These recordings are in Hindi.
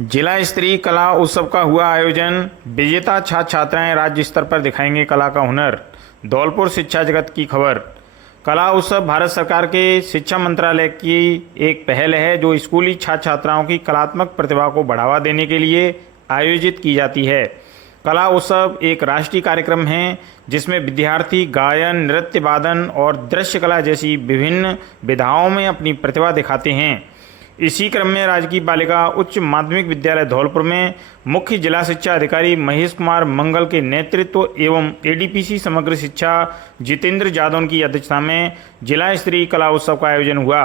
जिला स्तरीय कला उत्सव का हुआ आयोजन। विजेता छात्र छात्राएं राज्य स्तर पर दिखाएंगे कला का हुनर। धौलपुर शिक्षा जगत की खबर। कला उत्सव भारत सरकार के शिक्षा मंत्रालय की एक पहल है जो स्कूली छात्र छात्राओं की कलात्मक प्रतिभा को बढ़ावा देने के लिए आयोजित की जाती है। कला उत्सव एक राष्ट्रीय कार्यक्रम है जिसमें विद्यार्थी गायन, नृत्य, वादन और दृश्य कला जैसी विभिन्न विधाओं में अपनी प्रतिभा दिखाते हैं। इसी क्रम में राजकीय बालिका उच्च माध्यमिक विद्यालय धौलपुर में मुख्य जिला शिक्षा अधिकारी महेश कुमार मंगल के नेतृत्व एवं एडीपीसी समग्र शिक्षा जितेंद्र जादौन की अध्यक्षता में जिला स्तरीय कला उत्सव का आयोजन हुआ।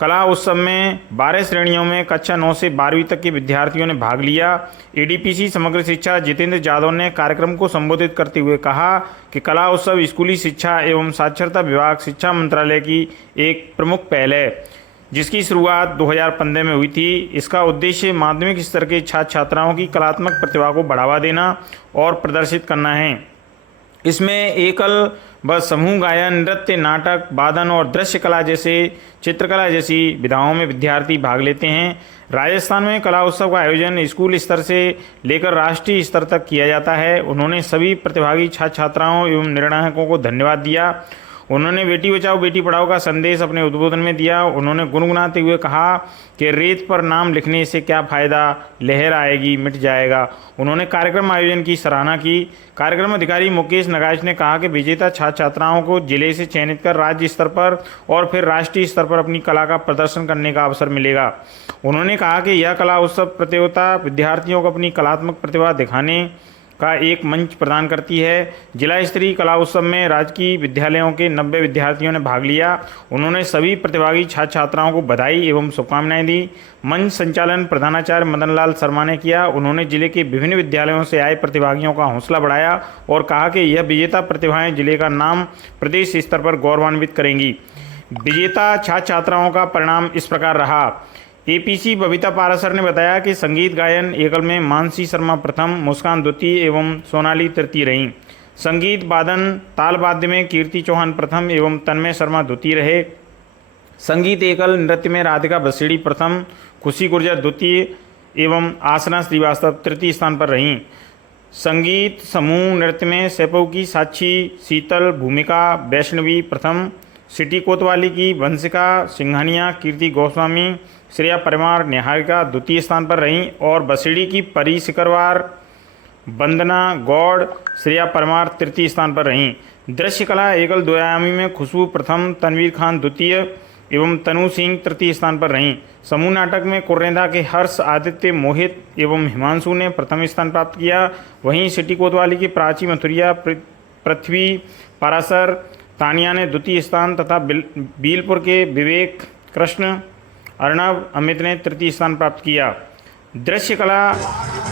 कला उत्सव में 12 श्रेणियों में कक्षा 9 से 12वीं तक के विद्यार्थियों ने भाग लिया। एडीपीसी समग्र शिक्षा जितेंद्र जादव ने कार्यक्रम को संबोधित करते हुए कहा कि कला उत्सव स्कूली शिक्षा एवं साक्षरता विभाग शिक्षा मंत्रालय की एक प्रमुख पहल है जिसकी शुरुआत 2015 में हुई थी। इसका उद्देश्य माध्यमिक स्तर के छात्र छात्राओं की कलात्मक प्रतिभा को बढ़ावा देना और प्रदर्शित करना है। इसमें एकल व समूह गायन, नृत्य, नाटक, वादन और दृश्य कला जैसे चित्रकला जैसी विधाओं में विद्यार्थी भाग लेते हैं। राजस्थान में कला उत्सव का आयोजन स्कूल स्तर से लेकर राष्ट्रीय स्तर तक किया जाता है। उन्होंने सभी प्रतिभागी छात्र छात्राओं एवं निर्णायकों को धन्यवाद दिया। उन्होंने बेटी बचाओ बेटी पढ़ाओ का संदेश अपने उद्बोधन में दिया। उन्होंने गुनगुनाते हुए कहा कि रेत पर नाम लिखने से क्या फ़ायदा, लहर आएगी मिट जाएगा। उन्होंने कार्यक्रम आयोजन की सराहना की। कार्यक्रम अधिकारी मुकेश नगाइश ने कहा कि विजेता छात्र छात्राओं को जिले से चयनित कर राज्य स्तर पर और फिर राष्ट्रीय स्तर पर अपनी कला का प्रदर्शन करने का अवसर मिलेगा। उन्होंने कहा कि यह कला उत्सव प्रतियोगिता विद्यार्थियों को अपनी कलात्मक प्रतिभा दिखाने का एक मंच प्रदान करती है। जिला स्तरीय कला उत्सव में राजकीय विद्यालयों के 90 विद्यार्थियों ने भाग लिया। उन्होंने सभी प्रतिभागी छात्र छात्राओं को बधाई एवं शुभकामनाएं दी। मंच संचालन प्रधानाचार्य मदनलाल शर्मा ने किया। उन्होंने जिले के विभिन्न विद्यालयों से आए प्रतिभागियों का हौसला बढ़ाया और कहा कि यह विजेता प्रतिभाएं जिले का नाम प्रदेश स्तर पर गौरवान्वित करेंगी। विजेता छात्र छात्राओं का परिणाम इस प्रकार रहा। एपीसी बबीता पारासर ने बताया कि संगीत गायन एकल में मानसी शर्मा प्रथम, मुस्कान द्वितीय एवं सोनाली तृतीय रहीं। संगीत वादन ताल वाद्य में कीर्ति चौहान प्रथम एवं तन्मय शर्मा द्वितीय रहे। संगीत एकल नृत्य में राधिका बसेड़ी प्रथम, खुशी गुर्जर द्वितीय एवं आसना श्रीवास्तव तृतीय स्थान पर रहीं। संगीत समूह नृत्य में सैपऊ की साक्षी शीतल, भूमिका वैष्णवी प्रथम, सिटी कोतवाली की वंशिका सिंघानिया, कीर्ति गोस्वामी, श्रेया परमार, निहारिका द्वितीय स्थान पर रहीं और बसेड़ी की परी सिकरवार, वंदना गौड़, श्रेया परमार तृतीय स्थान पर रहीं। दृश्य कला एकल द्वयामी में खुशबू प्रथम, तनवीर खान द्वितीय एवं तनु सिंह तृतीय स्थान पर रहीं। समूह नाटक में कुर्रेदा के हर्ष, आदित्य, मोहित एवं हिमांशु ने प्रथम स्थान प्राप्त किया। वहीं सिटी कोतवाली की प्राची मथुरिया, पृथ्वी पारासर, तानिया ने द्वितीय स्थान तथा बीलपुर के विवेक कृष्ण, अर्णव, अमित ने तृतीय स्थान प्राप्त किया। दृश्य कला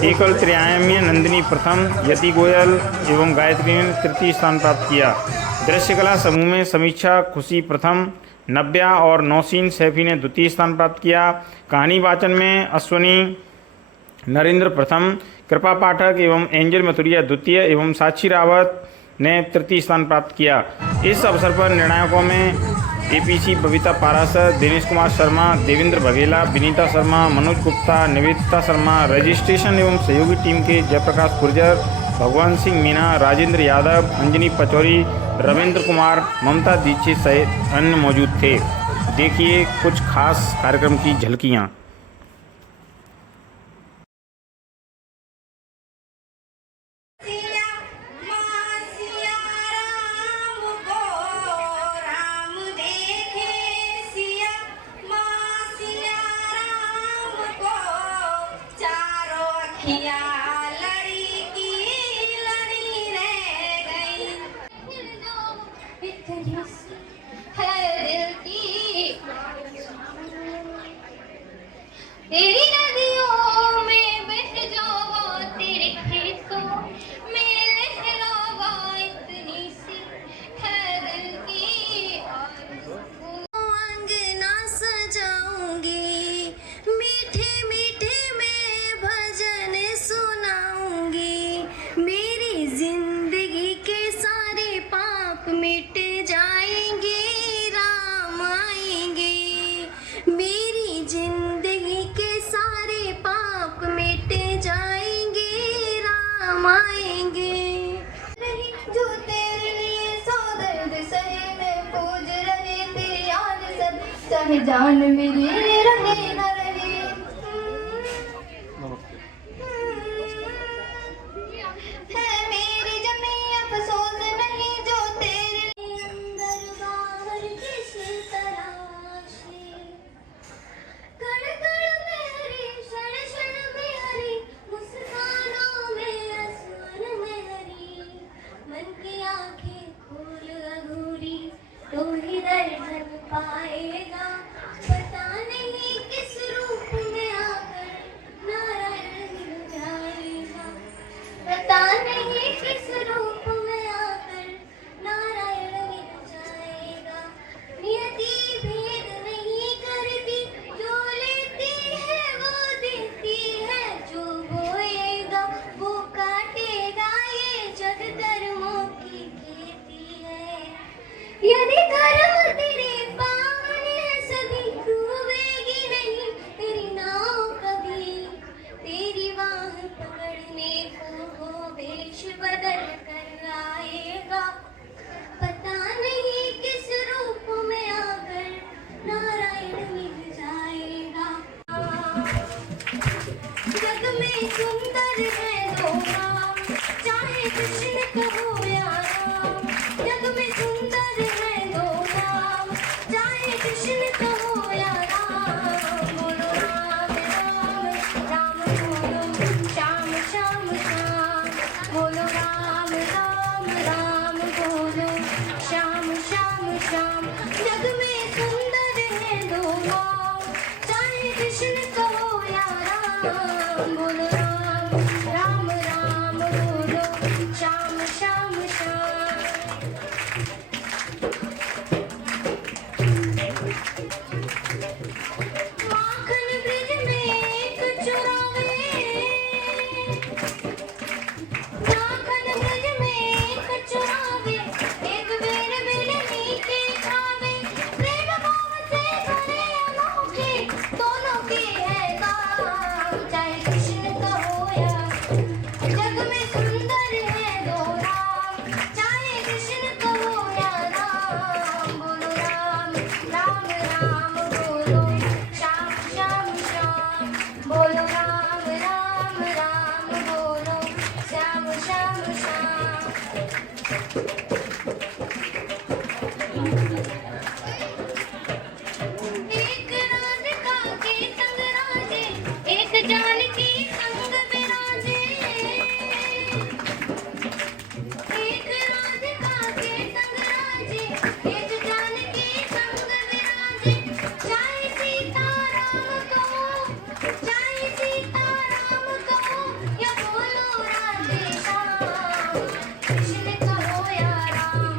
एकल त्रियामीय नंदिनी प्रथम, यति गोयल एवं गायत्री ने तृतीय स्थान प्राप्त किया। दृश्य कला समूह में समीक्षा खुशी प्रथम, नव्या और नौसीन सैफी ने द्वितीय स्थान प्राप्त किया। कहानी वाचन में अश्वनी नरेंद्र प्रथम, कृपा पाठक एवं एंजल मथुरिया द्वितीय एवं साक्षी रावत ने तृतीय स्थान प्राप्त किया। इस अवसर पर निर्णायकों में एपीसी बबीता पारासर, दिनेश कुमार शर्मा, देवेंद्र बघेला, विनीता शर्मा, मनोज गुप्ता, निवेदिता शर्मा, रजिस्ट्रेशन एवं सहयोगी टीम के जयप्रकाश गुर्जर, भगवान सिंह मीना, राजेंद्र यादव, अंजनी पचौरी, रविंद्र कुमार, ममता दीक्षित सहित अन्य मौजूद थे। देखिए कुछ खास कार्यक्रम की झलकियाँ। तेरी नदियों में बह जावा, तेरे खेतों में लहरावा, इतनी सी है दिल की आरज़ू। अंगना सजाऊंगी, मीठे मीठे में भजन सुन काम आएंगे। नहीं जो तेरे लिए सौ दर्द सहे मैं पूज रहे तेरे याद सब, चाहे जान मेरी रहे न रहे। है मेरी जमी अफसोस नहीं जो तेरे अंदर बाहर किस तरह से, कण कण में हरी क्षण क्षण में हरी, मुस्कानों में आसमान में हरी, मन की आंखें खोल अधूरी तो ही दर्शन पाएगा। पता नहीं किस रूप में आकर नारायण मिल जाएगा, पता नहीं किस रूप में आकर नारायण मिल जाएगा। नियति भेद नहीं करती, जो लेती है वो देती है, जो बोएगा वो काटेगा, ये जग कर्मों की खेती है। यदि कर्म तेरे पावन है सभी, डूबेगी नहीं तेरी नाव कभी, तेरी बाह पकड़ने को वो वेश बदल कर आएगा। पता नहीं किस रूप में आकर नारायण मिल जाएगा। जग में सुंदर है दो नाम, चाहे कृष्ण कहो या राम। जग में सुंदर है दो नाम, चाहे कृष्ण कहो या राम। बोलो राम राम राम, बोलो श्याम श्याम श्याम, बोलो राम राम राम, बोलो श्याम श्याम श्याम। जग में सुंदर है दो नाम, चाहे कृष्ण कहो या राम। बोलो राम राम राम, बोलो श्याम श्याम श्याम। माखन ब्रिज में एक चुरावे, माखन ब्रिज में एक चुरावे, एक बेर बिलनी के खावे। प्रेम भाव से भरे अनोखे दोनों के है काम, चाहे कृष्ण कहो या। जग में सुंदर है दो नाम, चाहे कृष्ण कहो या राम। बोलो राम राम राम, बोलो श्याम श्याम श्याम, बोलो राम राम राम, बोलो श्याम श्याम श्याम। एक राधिका के संग राजे, एक जानकी संग विराजे। एक राधिका के संग राजे, एक जानकी संग विराजे। चाहे सीता राम कहो, चाहे सीता राम कहो, या बोलो राधे श्याम। कृष्ण कहो या राम,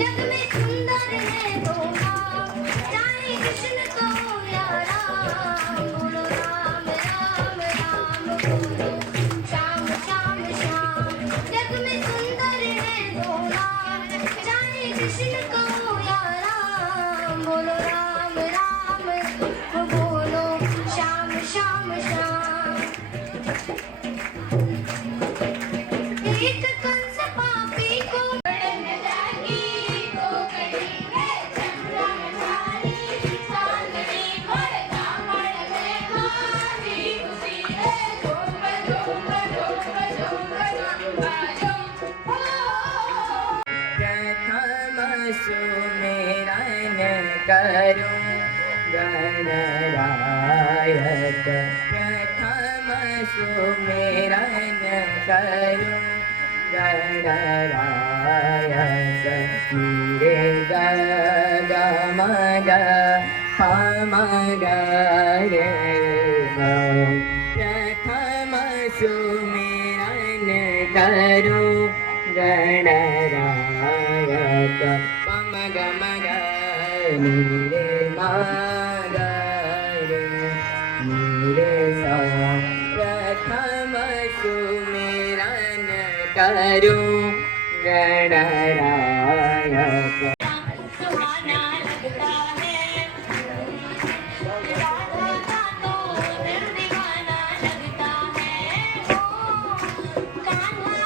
जग में सुंदर है दो नाम, चाहे कृष्ण कहो या राम। बोलो राम राम राम, बोलो श्याम श्याम श्याम। जग में सुंदर है दो नाम, चाहे कृष्ण कहो या राम। बोलो राम राम, बोलो श्याम श्याम श्याम। एक कंस पापी को बड़न जागी, को कड़ी है चंद्रमसारी, चांदनी पर कामड़ में मारी खुशी है। झूम झूम झूम झूम झूम झूम हो। प्रथम सुमिरन करूं गणरायक, प्रथम सुमिरन करूं गणरायक। रे ग ग म ग प म ग रे ग। प्रथम सुमिरन करूं गणरायक, पम ग म ग नि रे म ग रे नि रे सा। प्रथम सुमिरन करूं गणरायक। सुहाना लगता है, राधा का तो दिल दीवाना लगता है। ओ कान्हा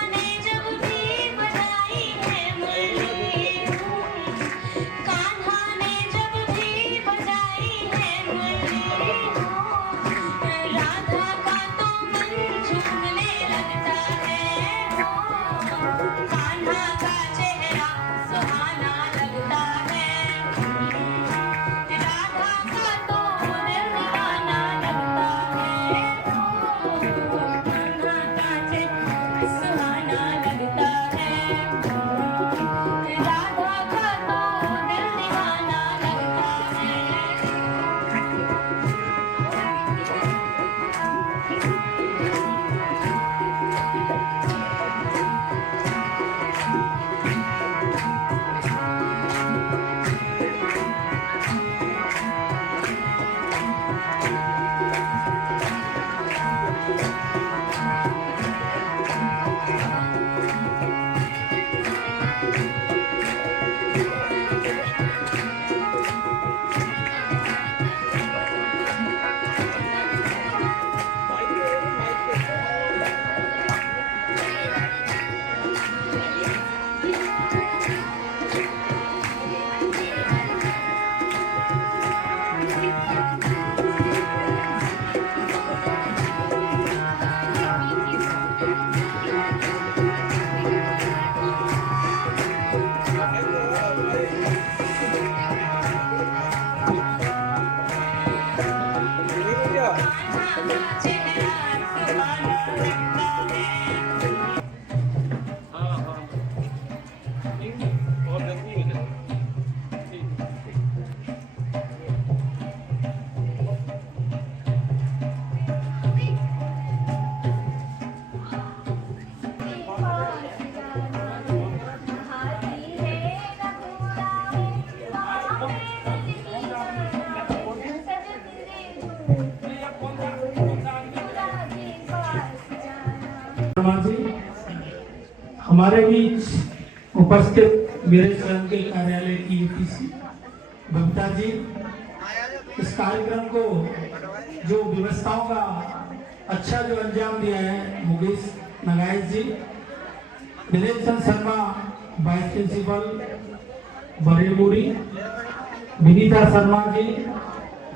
शर्मा जी हमारे बीच उपस्थित मेरे स्वयं के कार्यालय की यूपीसी बबीता जी, इस कार्यक्रम को जो व्यवस्थाओं का अच्छा जो अंजाम दिया है मुकेश नगाइश जी, दिनेश चंद शर्मा वाइस प्रिंसिपल बरेलपुरी, विनीता शर्मा जी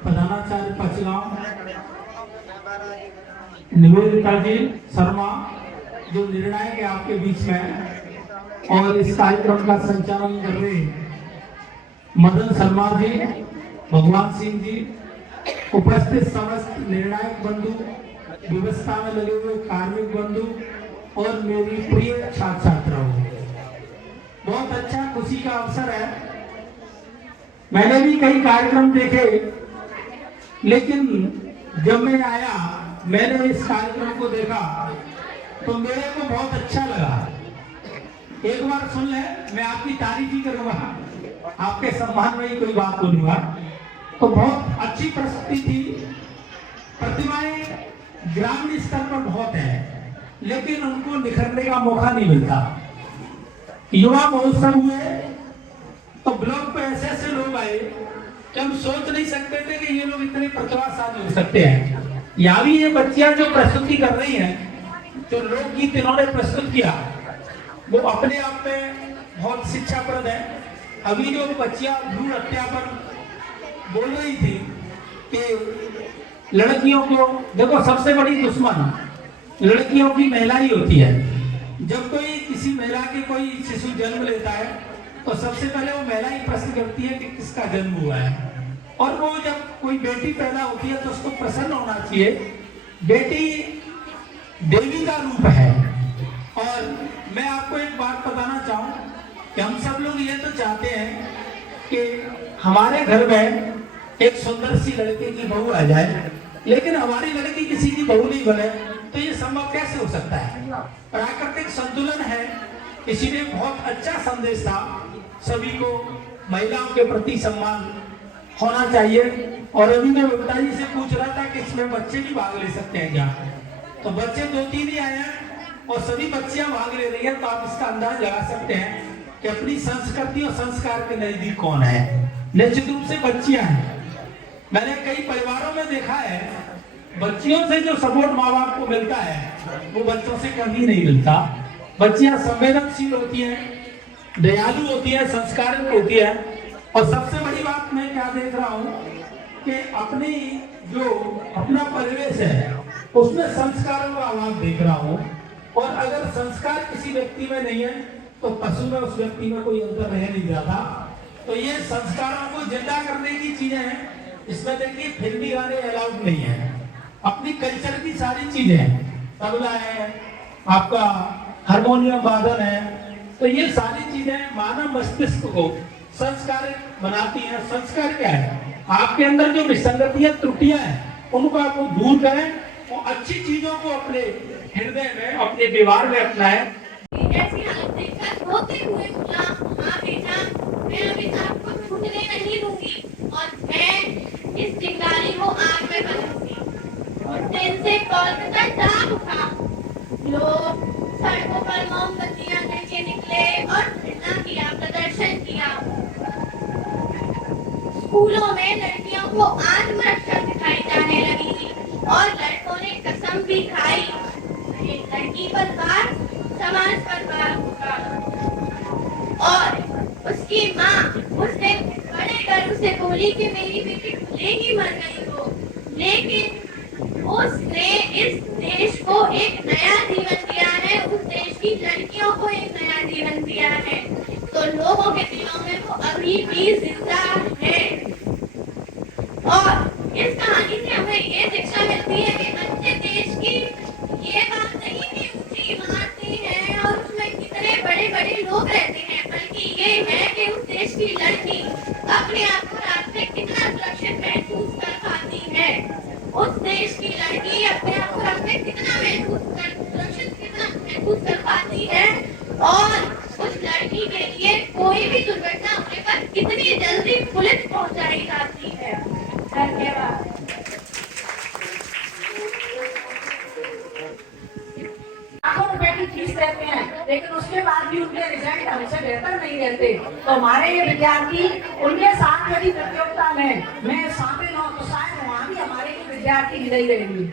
प्रधानाचार्य पचगांव, निवेदिता जी शर्मा जो निर्णायक है आपके बीच में, और इस कार्यक्रम का संचालन कर रहे मदन शर्मा जी, भगवान सिंह जी, उपस्थित समस्त निर्णायक बंधु, व्यवस्था में लगे हुए कार्मिक बंधु और मेरी प्रिय छात्र छात्राओं, बहुत अच्छा खुशी का अवसर है। मैंने भी कई कार्यक्रम देखे, लेकिन जब मैं आया मैंने इस कार्यक्रम को देखा तो मेरे को बहुत अच्छा लगा। एक बार सुन ले, मैं आपकी तारीफ ही करूंगा, आपके सम्मान में ही कोई बात बोलूंगा। तो बहुत अच्छी प्रस्तुति थी, प्रतिभाएं ग्रामीण स्तर पर बहुत है, लेकिन उनको निखरने का मौका नहीं मिलता। युवा महोत्सव हुए तो ब्लॉक पे ऐसे ऐसे लोग आए कि हम सोच नहीं सकते थे कि ये लोग इतने प्रतिभाशाली हो सकते हैं। यहाँ भी ये बच्चियां जो प्रस्तुति कर रही हैं, जो लोकगीत इन्होंने प्रस्तुत किया, वो अपने आप में बहुत शिक्षाप्रद है। अभी जो बच्चियां भ्रूण हत्या पर बोल रही थी कि लड़कियों को देखो, सबसे बड़ी दुश्मन लड़कियों की महिला ही होती है। जब कोई किसी महिला के कोई शिशु जन्म लेता है तो सबसे पहले वो महिला ही प्रश्न करती है कि किसका जन्म हुआ है, और वो जब कोई बेटी पैदा होती है तो उसको प्रसन्न होना चाहिए। बेटी देवी का रूप है। और मैं आपको एक बात बताना चाहूं कि हम सब लोग ये तो चाहते हैं कि हमारे घर में एक सुंदर सी लड़की की बहू आ जाए, लेकिन हमारी लड़की किसी की बहू नहीं बने, तो ये संभव कैसे हो सकता है? प्राकृतिक संतुलन है। इसीलिए बहुत अच्छा संदेश था, सभी को महिलाओं के प्रति सम्मान होना चाहिए। और अभी मैं बबीता जी से पूछ रहा था कि इसमें बच्चे भी भाग ले सकते हैं क्या? तो बच्चे 2-3 ही आए हैं और सभी बच्चियां भाग ले रही हैं, तो आप इसका अंदाज लगा सकते हैं कि अपनी संस्कृति और संस्कार के नजदीक कौन है। निश्चित रूप से बच्चियां हैं। मैंने कई परिवारों में देखा है, बच्चियों से जो सपोर्ट माँ बाप को मिलता है वो बच्चों से कभी नहीं मिलता। बच्चियां संवेदनशील होती हैं, दयालु होती है, संस्कारित होती है। और सबसे बड़ी बात मैं क्या देख रहा हूँ कि अपनी जो अपना परिवेश है उसमें संस्कारों का अभाव देख रहा हूँ। और अगर संस्कार किसी व्यक्ति में नहीं है तो पशु में उस व्यक्ति में कोई अंतर रह नहीं जाता। तो ये संस्कारों को जिंदा करने की चीजें हैं। इसमें देखिए फिल्मी गाने अलाउड नहीं है, अपनी कल्चर की सारी चीजें, तबला है, आपका हारमोनियम वादन है, तो ये सारी चीजें मानव मस्तिष्क को संस्कारित बनाती हैं। संस्कार क्या है? आपके अंदर जो विसंगतियां त्रुटियां हैं उनको आप दूर करें और अच्छी चीजों को अपने हृदय में, अपने व्यवहार में अपनाए। ऐसी हालत देखकर रोते हुए बोला, हाँ बेटा, मैं अभी आपको छूटने नहीं दूंगी और मैं इस चिंगारी को आग में बदलूंगी। उस दिन से कोलकाता जाग उठा। लोग सड़कों पर मोमबत्तियां लेके निकले और धरना किया, प्रदर्शन किया। स्कूलों में लड़कियों को आत्मरक्षा सिखाई जाने लगी और लड़कों ने कसम भी खाई, एक लड़की पर वार समाज पर वार होगा। और उसकी माँ उस दिन बड़े गर्व से बोली कि मेरी बेटी भले ही मर गई हो, लेकिन उसने इस देश को एक नया जीवन दिया है, उस देश की लड़कियों को एक नया जीवन दिया है, तो लोगों के दिलों में वो अभी भी जिंदा है। और इस कहानी से हमें ये शिक्षा मिलती है कि अच्छे देश की ये बात नहीं कि ऊंची इमारतें हैं और उसमें कितने बड़े बड़े लोग रहते हैं, बल्कि ये है कि उस देश की लड़की अपने आप को रात में कितना सुरक्षित महसूस कर पाती है। उस देश की लड़की अपने आप को रात में कितना सुरक्षित कितना महसूस कर पाती है और उस लड़की के लिए कोई भी दुर्घटना होने पर कितनी जल्दी पुलिस पहुंचाई जाती है। धन्यवाद। लाखों रुपए की फीस देते हैं, लेकिन उसके बाद भी उनके रिजल्ट हमसे बेहतर नहीं रहते। तो हमारे ये विद्यार्थी उनके साथ यदि प्रतियोगिता में मैं शामिल हूँ तो शायद वहाँ भी हमारे ये विद्यार्थी विजयी रहेंगे।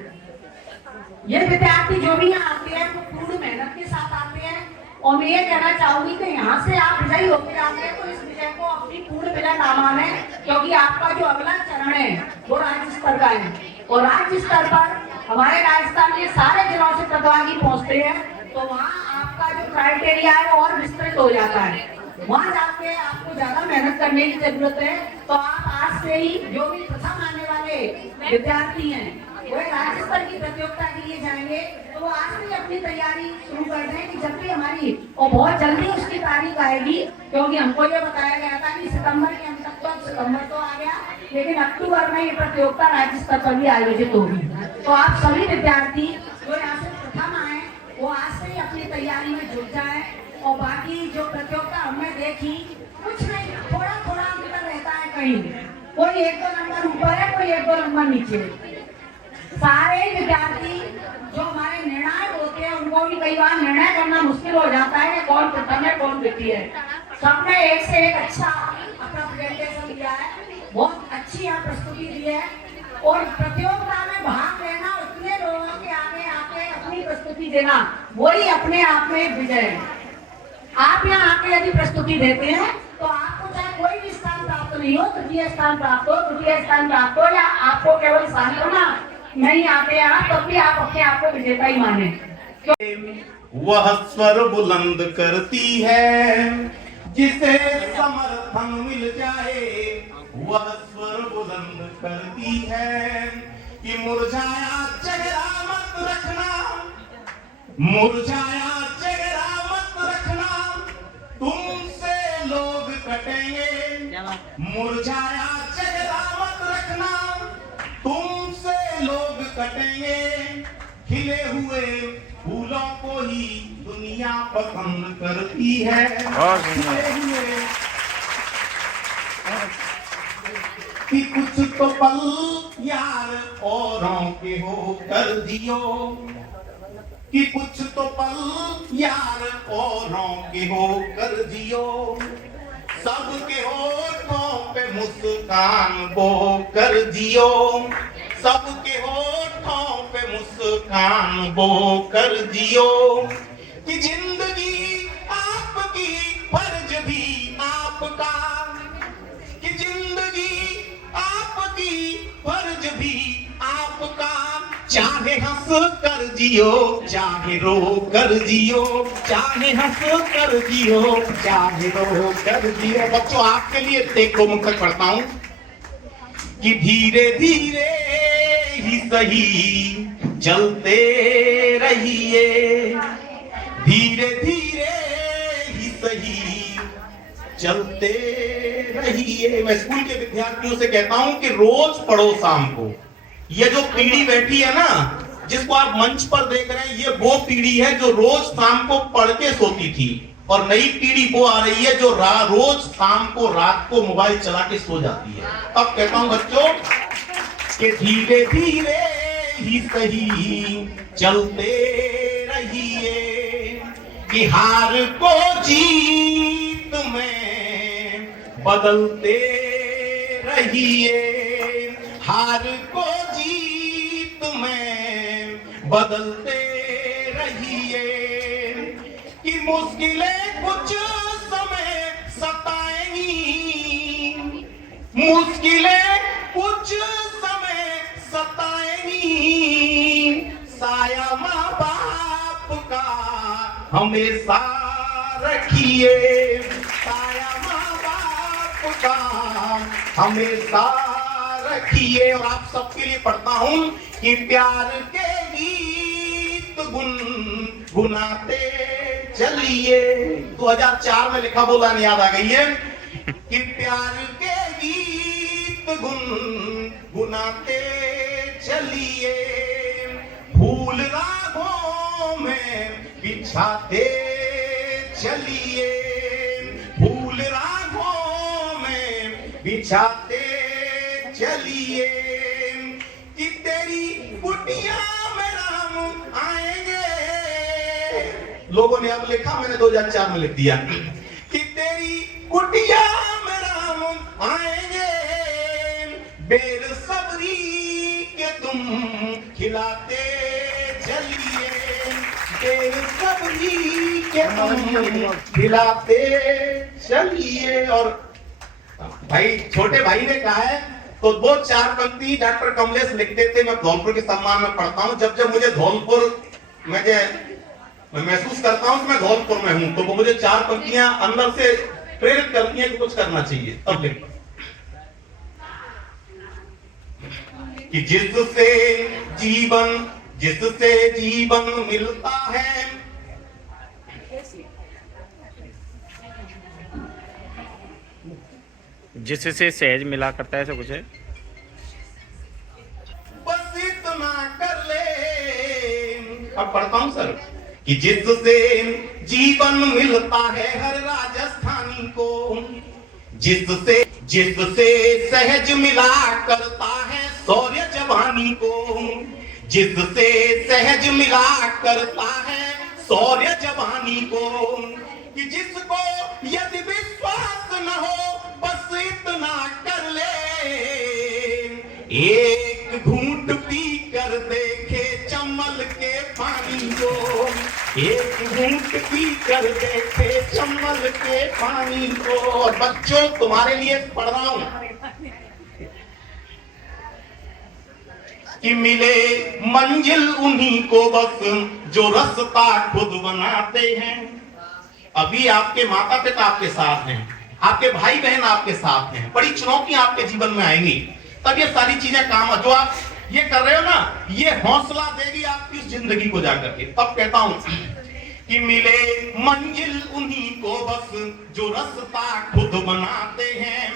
ये विद्यार्थी जो भी यहाँ आते हैं वो पूर्ण मेहनत के साथ आते हैं और मैं ये कहना चाहूंगी कि यहाँ से आप विजयी होकर आते हैं तो इस विजय को अपनी पूर्ण विजय ना माने, क्योंकि आपका जो अगला चरण है वो राज्य स्तर का है और राज्य स्तर पर हमारे राजस्थान के सारे जिलों से प्रतिभागी पहुंचते हैं, तो वहाँ आपका जो क्राइटेरिया है वो और विस्तृत हो जाता है। वहाँ जाके आपको ज्यादा मेहनत करने की जरूरत है। तो आप आज से ही जो भी प्रथम आने वाले विद्यार्थी हैं वो राज्य स्तर की प्रतियोगिता के लिए जाएंगे, तो वो आज से अपनी तैयारी शुरू कर दें कि जब भी हमारी और बहुत जल्दी उसकी तारीख आएगी, क्योंकि हमको ये बताया गया था कि सितंबर के अंत तक, तो सितंबर तो आ गया, लेकिन अक्टूबर में ये प्रतियोगिता राज्य स्तर पर भी आयोजित होगी। तो आप सभी विद्यार्थी जो यहाँ से प्रथम आए वो आज से ही अपनी तैयारी में जुट जाए और बाकी जो प्रतियोगिता हमने देखी कुछ नहीं, थोड़ा थोड़ा अंतर रहता है, कहीं कोई 1-2 नंबर ऊपर है, कोई 1-2 नंबर नीचे। सारे विद्यार्थी जो हमारे निर्णायक होते हैं उनको भी कई बार निर्णय करना मुश्किल हो जाता है कि कौन प्रथम है कौन द्वितीय है। सबने एक से एक अच्छा अपना प्रेजेंटेशन दिया है, बहुत अच्छी यहाँ प्रस्तुति दी है और प्रतियोगिता में भाग लेना, उतने लोगों के आगे आके अपनी प्रस्तुति देना, वही अपने आप में विजय है। आप यहाँ आके यदि प्रस्तुति देते हैं तो आपको चाहे कोई भी स्थान प्राप्त नहीं हो, तृतीय स्थान प्राप्त हो, तृतीय स्थान प्राप्त हो, या आपको केवल स्थान होना नहीं आते आप, तब भी आप अपने आप को विजेता ही माने। वह स्वर बुलंद करती है जिसे समर्थन मिल जाए, वह स्वर बुलंद करती है कि मुरझाया चेहरा मत रखना, मुरझाया चेहरा मत रखना, तुमसे लोग कटेंगे, मुरझाया चेहरा मत रखना, तुमसे लोग कटेंगे, खिले हुए फूलों को ही दुनिया पसंद करती है, खिले हुए कि कुछ तो पल यार औरों के हो कर जियो, कि कुछ तो पल यार औरों के हो कर जियो, सबके होठों पे मुस्कान बो कर जियो, सबके होठों पे मुस्कान बो कर जियो, कि जिंदगी आपकी फर्ज भी आपका, कि जिंदगी आपकी फर्ज भी आपका, चाहे हंस कर जियो चाहे रो कर जियो, चाहे हंस कर जियो चाहे रो कर जियो। बच्चों आपके लिए देखो मुझे पढ़ता हूं कि धीरे धीरे ही सही चलते रहिए, धीरे धीरे ही सही चलते रहिए। मैं स्कूल के विद्यार्थियों से कहता हूं कि रोज पढ़ो शाम को। ये जो पीढ़ी बैठी है ना, जिसको आप मंच पर देख रहे हैं, ये वो पीढ़ी है जो रोज शाम को पढ़ के सोती थी, और नई पीढ़ी वो आ रही है जो रोज शाम को रात को मोबाइल चला के सो जाती है। अब कहता हूं बच्चों कि धीरे धीरे ही सही चलते रहिए, कि हार को जीत में बदलते रहिए, हार को जीत में बदलते रहिए, कि मुश्किलें कुछ समय सताएंगी, मुश्किलें कुछ समय सताएंगी, साया माँ बाप का हमेशा रखिए, साया माँ बाप का हमेशा रखिए। और आप सबके लिए पढ़ता हूं कि प्यार के गीत गुनगुनाते चलिए। 2004 में लिखा बोला नहीं याद आ गई है कि प्यार के गीत गुनगुनाते चलिए, फूल रागों में बिछाते चलिए, फूल रागों में बिछाते चलिए, कि तेरी कुटिया में राम आएंगे। लोगों ने अब लिखा, मैंने 2004 में लिख दिया कि तेरी कुटिया में राम आएंगे, बेसब्री के तुम खिलाते चलिए, बेसब्री के तुम खिलाते चलिए। और भाई छोटे भाई ने कहा है तो वो 4 पंक्ति डॉक्टर कमलेश लिखते थे, मैं धौलपुर के सम्मान में पढ़ता हूं। जब जब मुझे धौलपुर मैं महसूस करता हूं कि मैं धौलपुर में हूं, तो वो मुझे 4 पंक्तियां अंदर से प्रेरित करती हैं कि कुछ करना चाहिए। तब लिखता कि जिससे जीवन मिलता है, जिससे सहज मिला करता है, ऐसा कुछ है। बस इतना कर ले। अब पढ़ता हूं सर कि जिससे जीवन मिलता है हर राजस्थानी को, जिससे सहज मिला करता है शौर्य जवानी को, जिससे सहज मिला करता है शौर्य जवानी को, कि जिसको यदि विश्वास न हो बस इतना कर ले, एक घूंट पी कर देखे चमल के पानी को, एक घूंट पी कर देखे चमल के पानी को। और बच्चों तुम्हारे लिए पढ़ रहा हूं कि मिले मंजिल उन्हीं को बस जो रास्ता खुद बनाते हैं। अभी आपके माता पिता आपके साथ हैं, आपके भाई बहन आपके साथ हैं, बड़ी चुनौतियां आपके जीवन में आएंगी, तब ये सारी चीजें काम जो आप ये कर रहे हो ना, ये हौसला देगी आपकी जिंदगी को जाकर के। तब कहता हूं कि मिले मंजिल उन्हीं को बस जो रास्ता खुद बनाते हैं,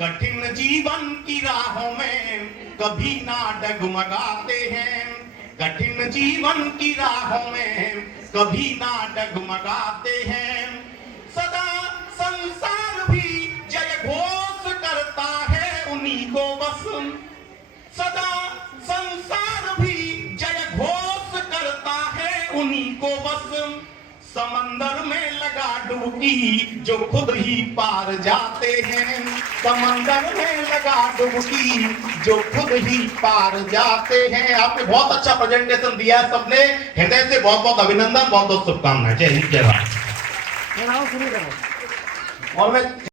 कठिन जीवन की राहों में कभी ना डगमगाते हैं, कठिन जीवन की राहों में कभी ना डगमगाते हैं, सदा संसार भी जय घोष करता है उन्हीं को बस, सदा संसार भी जय घोष करता है उन्हीं को बस, समंदर में लगा डुबकी जो खुद ही पार जाते हैं, समंदर में लगा डुबकी जो खुद ही पार जाते हैं। आपने बहुत अच्छा प्रेजेंटेशन दिया है, सबने हृदय से बहुत बहुत अभिनंदन, बहुत बहुत शुभकामनाएं। जय हिंद, जय भारत। और मैं